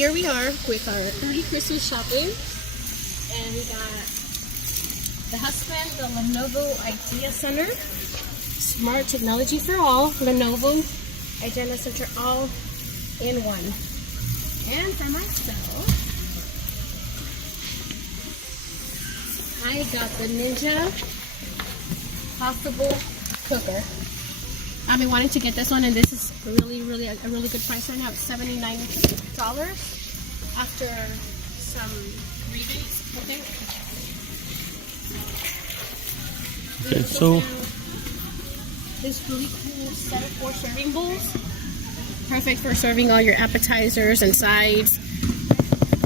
here we are with our early Christmas shopping. And we got the husband, the Lenovo Idea Center. Smart technology for all. Lenovo Idea Center all in one. And for myself, I got the Ninja Possible Cooker. I've been wanting to get this one, and this is really a really good price right now. It's $79 after some rebates, okay? Okay, so this really cool set of 4 serving bowls. Perfect for serving all your appetizers and sides.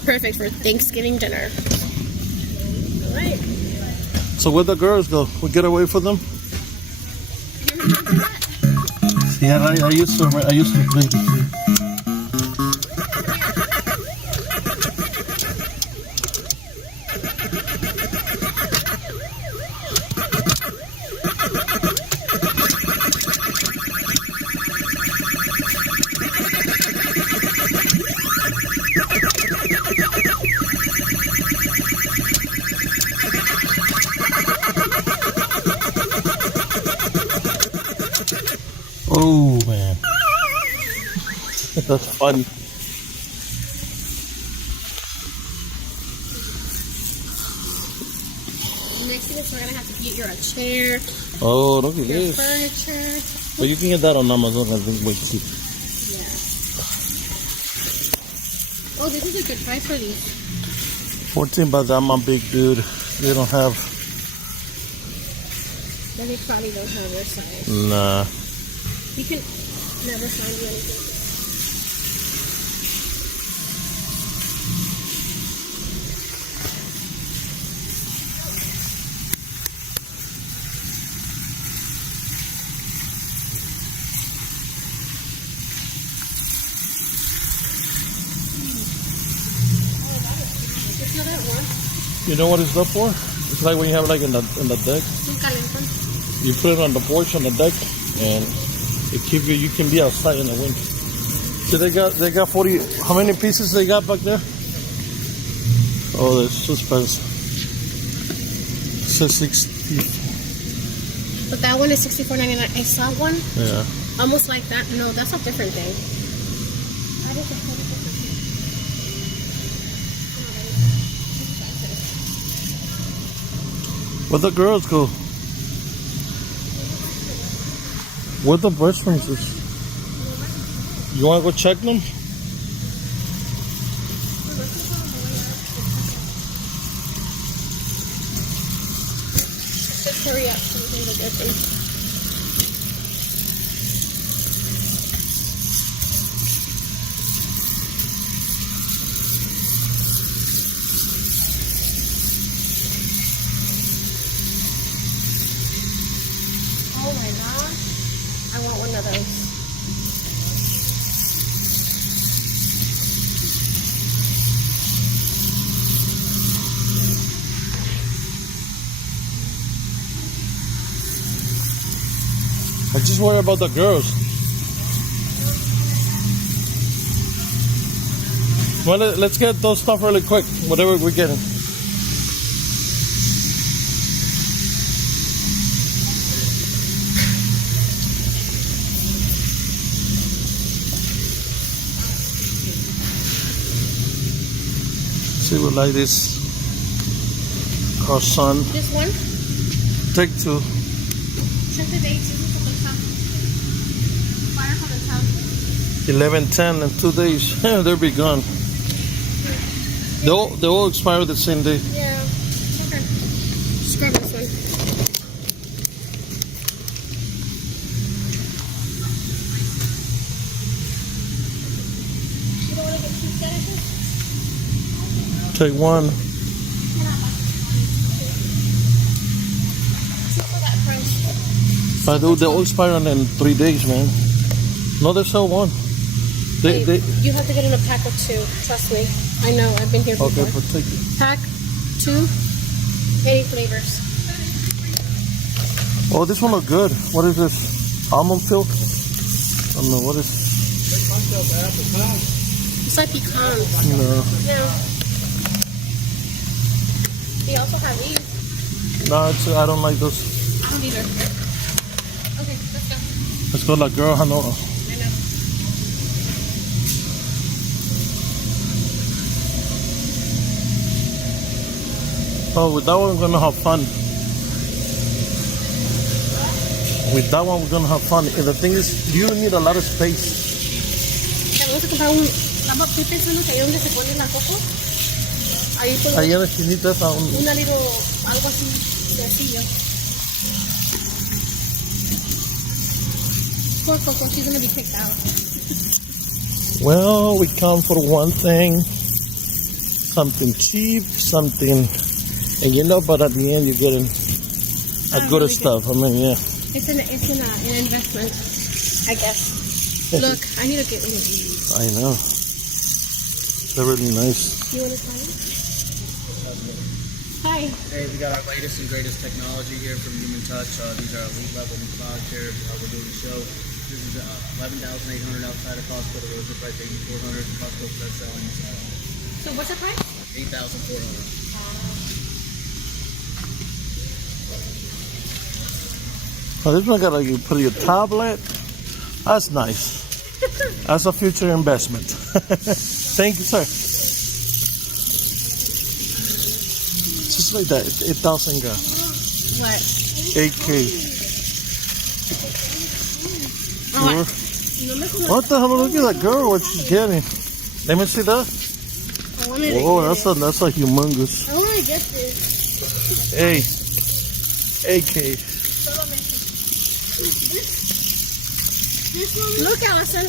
Perfect for Thanksgiving dinner. All right. so where'd the girls go? We get away from them? You remember that? Yeah, I used to play this too. Oh man, that's fun. Next thing is we're gonna have to get you a chair, Oh, look at your this. furniture. But you can get that on Amazon. I think way cheap. Yeah. Oh, this is a good price for these. 14, but I'm a big dude. They don't have. Then they probably don't have their size. Nah. You can never find you anything. It's not that one. You know what it's up for? It's like when you have like in the deck. Un calentón. You put it on the porch on the deck, and it keep you. You can be outside in the wind. So they got 40. How many pieces they got back there? Oh, there's suspense. So 60. But that one is $64.99. I saw one Yeah. almost like that. No, that's a different thing. Where'd the girls go? Where'd the restrooms is? You wanna go check them? Just hurry up so we can go get them. Oh my gosh. I want one of those. I just worry about the girls. Well, let's get those stuff really quick, whatever we're getting. See, we like this. Our son. This one? Take 2. Check the dates. This is from the top. Fire from the top. 11:10 in 2 days. They'll be gone. They all expire the same day. Yeah. Okay. Scrub this one. You don't want to get 2 sets? Take 1. For that price. But they all expire in 3 days, man. No, they sell 1. They You have to get in a pack of 2. Trust me. I know. I've been here before. okay, but take it. Pack 2. Any flavors. Oh, this one look good. What is this? Almond milk? I don't know what is. It's It's like pecans. No. Yeah. They also have these. No, I don't like those. I don't either. Okay, let's go. Let's go like girl, I know. I know. Oh, with that one, we're gonna have fun. With that one, we're gonna have fun. And the thing is, you need a lot of space. Ya, vamos a comprar un... Estoy pensando que ahí donde se pone la coco. Ahí pongo Ahí en la esquinita está un... una little... algo así. Sencillo. Poor Coco, she's gonna be kicked out. Well, we come for one thing. Something cheap, something... And you know, but at the end, you're getting a good stuff. I mean, yeah. It's an investment, I guess. Look, I need to get one of these. I know. They're really nice. You want to try it? Hi. Hey, we got our latest and greatest technology here from Human Touch. These are elite level massage chairs. We're doing a show. This is $11,800 outside of Costco. The roads are price $8,400. Costco's best selling. So what's the price? $8,400. Oh, this one got like you put your tablet. That's nice. That's a future investment. Thank you, sir. Just like that, 8,000 got. What? 8K. Oh, Sure. What the hell? Look at that girl, what she's getting. Let me see that. I wanted Oh, to that's a humongous. I want to get this. Hey, 8K. Look, Allison.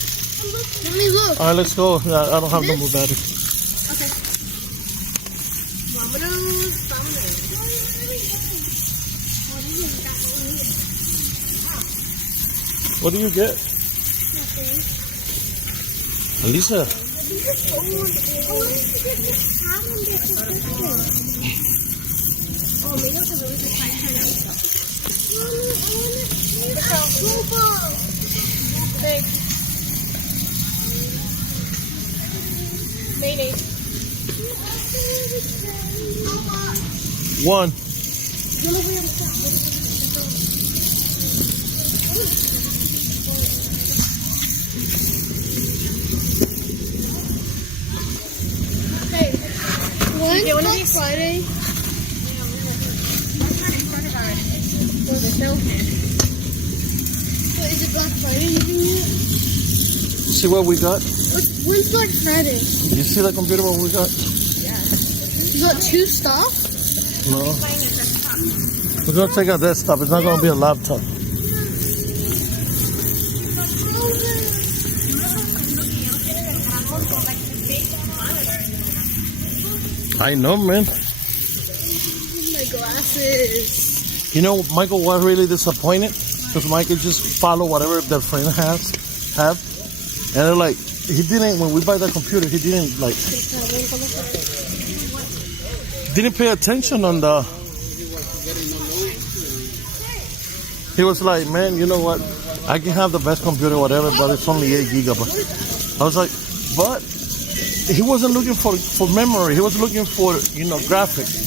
Let me look. All right, let's go. I don't have no more battery. Okay. Vámonos. What do you get? Alisa. Oh, maybe because it was a tight turnout. Big. Mayday. One. Hey, one Black Friday. Well, there's no hand. What, is it Black Friday you doing it? See what we got? When's Black Friday? You see the computer what we got? You got two stuff? No. We're gonna take a desktop. It's not gonna be a laptop. I know, man. My glasses. You know, Michael was really disappointed because Michael just follow whatever their friend have, and they're like, he didn't. When we buy the computer, he didn't like, didn't pay attention on the. He was like, man, you know what? I can have the best computer, whatever, but it's only 8 gigabytes. I was like, but he wasn't looking for memory. He was looking for, graphics.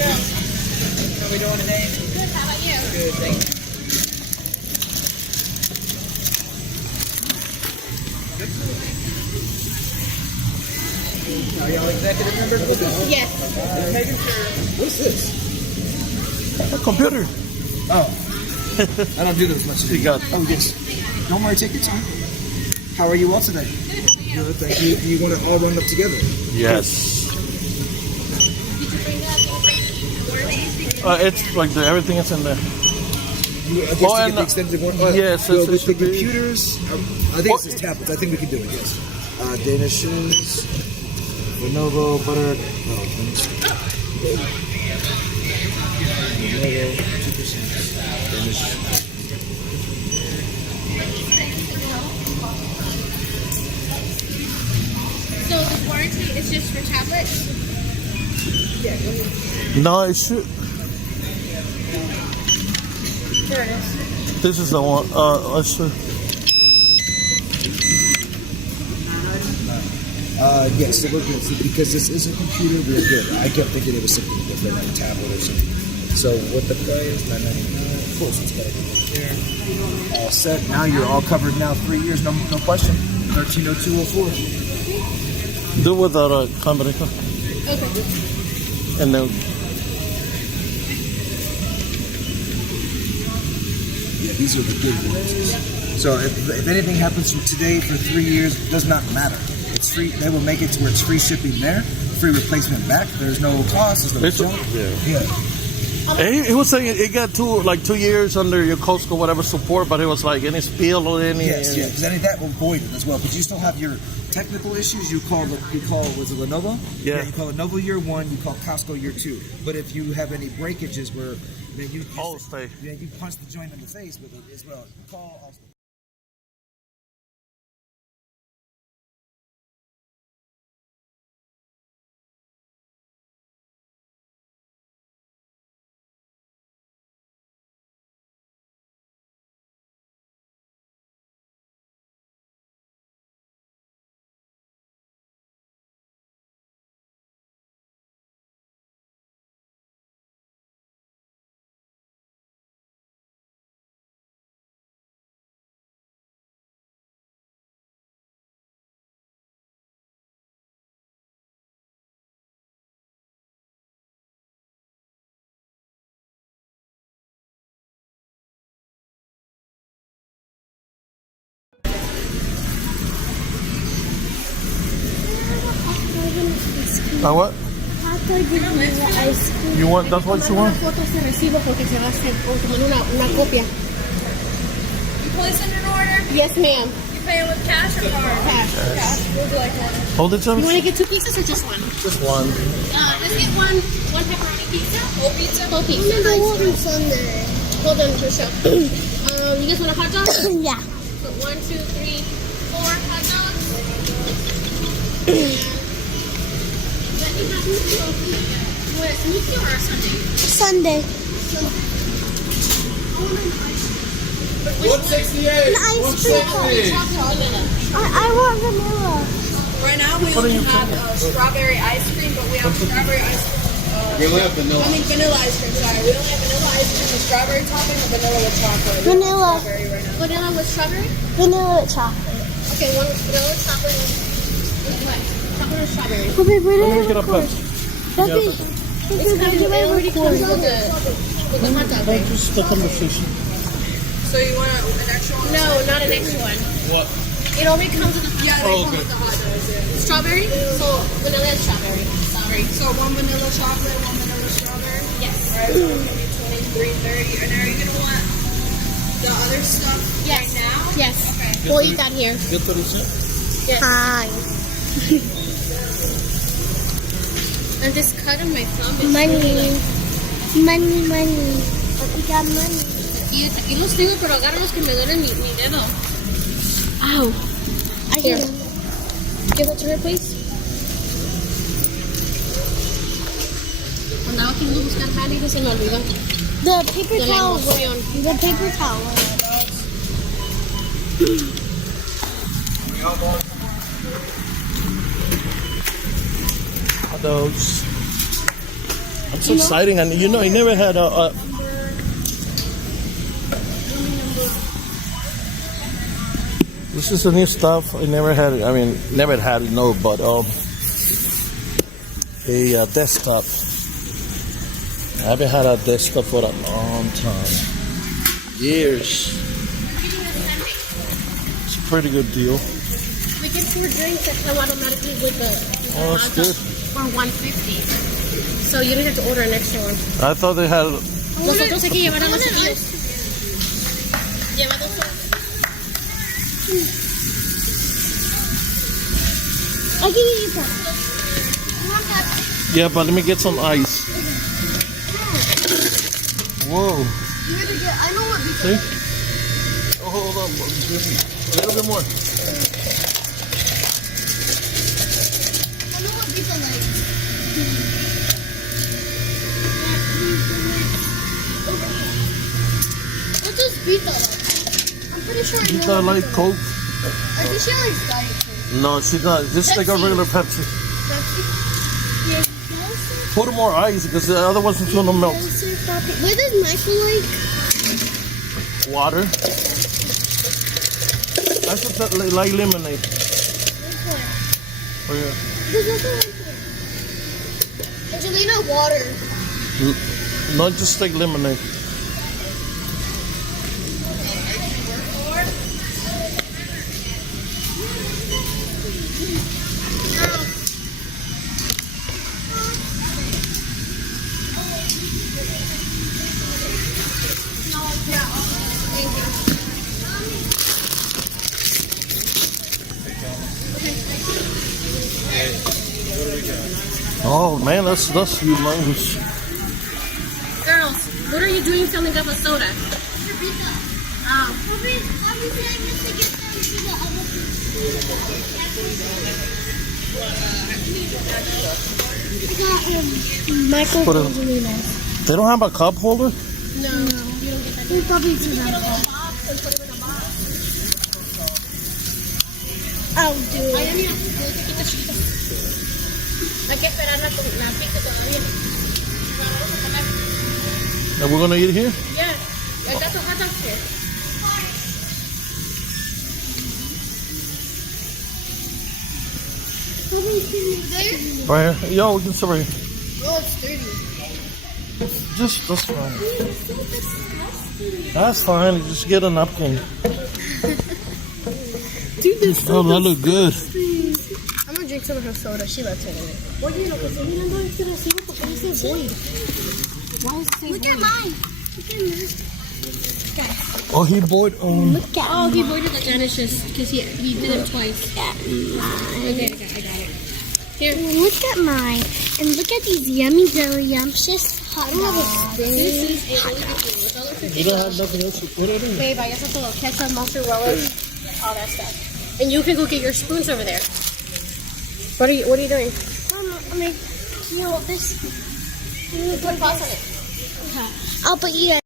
How are we doing today? Good, how about you? Good, thank you. Are y'all executive members with us? Yes. Just making sure. What's this? A computer. Oh. I don't do this much. You got. Oh, yes. Don't worry, take your time. How are you all today? Good, thank you. You want to all run up together? Yes. It's like everything is in there. I guess to get the extended one. Yes, well, it with the should be. computers, I think it's just tablets. I think we can do it, yes. Danishes, Lenovo, butter. Oh, Lenovo, 2%. Danish. So the warranty is just for tablets? No, it should. There it is. This is the one. Let's see. Yes, so we're good. So because this is a computer, we're good. I kept thinking it was something different, like a tablet or something. So what the price? $9.99. Of course, it's gotta be right there. All set. Now you're all covered. Now 3 years, no question. 130204. Do without a combination. Okay. And then Yeah, these are the good ones. So if anything happens from today for 3 years, it does not matter. It's free. They will make it to where it's free shipping there, free replacement back. There's no cost. There's no It's- junk. yeah. He was saying it got 2 years under your Costco whatever support, but it was like any spill or any. Yes, yeah, because that will void it as well. But you still have your technical issues. You call was it Lenovo? Yeah. You call Lenovo year 1. You call Costco year 2. But if you have any breakages where then you All stay. yeah, you punch the joint in the face with it as well. Call also. What? You want? That's what you want? Fotos de recibo porque se va a hacer tomar una copia. You placing an order? Yes, ma'am. You paying with cash or card? Cash. Cash. Would you like one? Hold it, You want to James. get 2 pizzas or just one? Just one. Let's get one pepperoni pizza. Whole pizza? Whole pizza. Sunday. Hold on, Michelle. You guys want a hot dog? Yeah. So 1, 2, 3, 4 hot dogs. Let me have smoothie or a sundae? Sunday. 168. An ice cream. I want vanilla. Right now we only have strawberry ice cream, but we have strawberry ice cream. We only have vanilla. Vanilla ice cream, sorry. We only have vanilla ice cream with strawberry topping and vanilla with chocolate. Vanilla. Strawberry right now. Vanilla with strawberry? Vanilla with chocolate. Okay, one vanilla with chocolate. What? Chocolate or strawberry? Okay, Let me vanilla get a with course. Pepsi. It already comes with the hot dog. Right? Just the conversation. So you want an extra one? No, not an extra one. What? It already comes with the Yeah, they Oh, come okay. with the hot dogs, yeah. strawberry. So vanilla and strawberry. Sorry. So one vanilla chocolate, one vanilla strawberry. Yes. Alright, so we'll give you 23.30. And are you gonna want the other stuff Yes. right now? Yes. Okay. We'll eat that here. Get 37. Hi. And this cut on my thumb is Money. Money. We got money. Y aquí los tengo, pero agarro los que me duelen mi dedo. Ow. I Here. hear. Give that to her, please. Andaba queriendo buscar jale y se me olvidó. The paper De la towel. emoción. The paper towel. Hot dogs. It's exciting, and I never had a. This is the new stuff. I never had it. I mean, never had it. No, but a desktop. I haven't had a desktop for a long time. Years. It's a pretty good deal. We get 4 drinks that come automatically with the Oh, that's hot dog good. for $1.50. So you don't have to order an extra one. I thought they had. Nosotros hay que llevar a los chiquillos. Lleva 2 horas. I can eat that. Yeah, but let me get some ice. Whoa. I know what See? Oh, hold on. A little bit more. I know what pizza like. What does Rita. I'm pretty sure I You know. got like Coke? I think she likes Diet Coke. No, she's not. Just like a Pepsi. regular Pepsi. Pepsi? Yeah. Put more ice because the other one's gonna melt. What does Michael like? Water. I just like lemonade. Oh, yeah. There's nothing like it. Angelina, water. Not just like lemonade. Oh man, that's humongous. Girls, what are you doing filling up a soda? Oh. Michael Put it- Angelina. They don't have a cup holder? No, you don't get that. We probably do that. I'll do Ay, it. mira, chiquita, chiquita. Hay que esperar la pizza todavía. And we're gonna eat here? Yeah, I got the hot dogs here. There? Right here. Yo, we can sit right here. Oh, it's dirty. That's fine. That's fine. You just get a napkin. Dude, this Oh, that look good. I'm gonna drink some of her soda. She loves it. Oye, lo que estoy mirando es que recibo porque dice void. Why is it Look at mine. Look at mine. Oh, he bought Look at Oh, he voided the Danishes because he did them twice. mine. Okay, I got it. Here. Look at mine. And look at these yummy delicious hot dogs. This is $1.50. You don't have nothing else to put it in? Babe, I guess that's a little ketchup, mozzarella, all that stuff. And you can go get your spoons over there. What are you doing? I mean, you know this. Put pause on it. I'll put you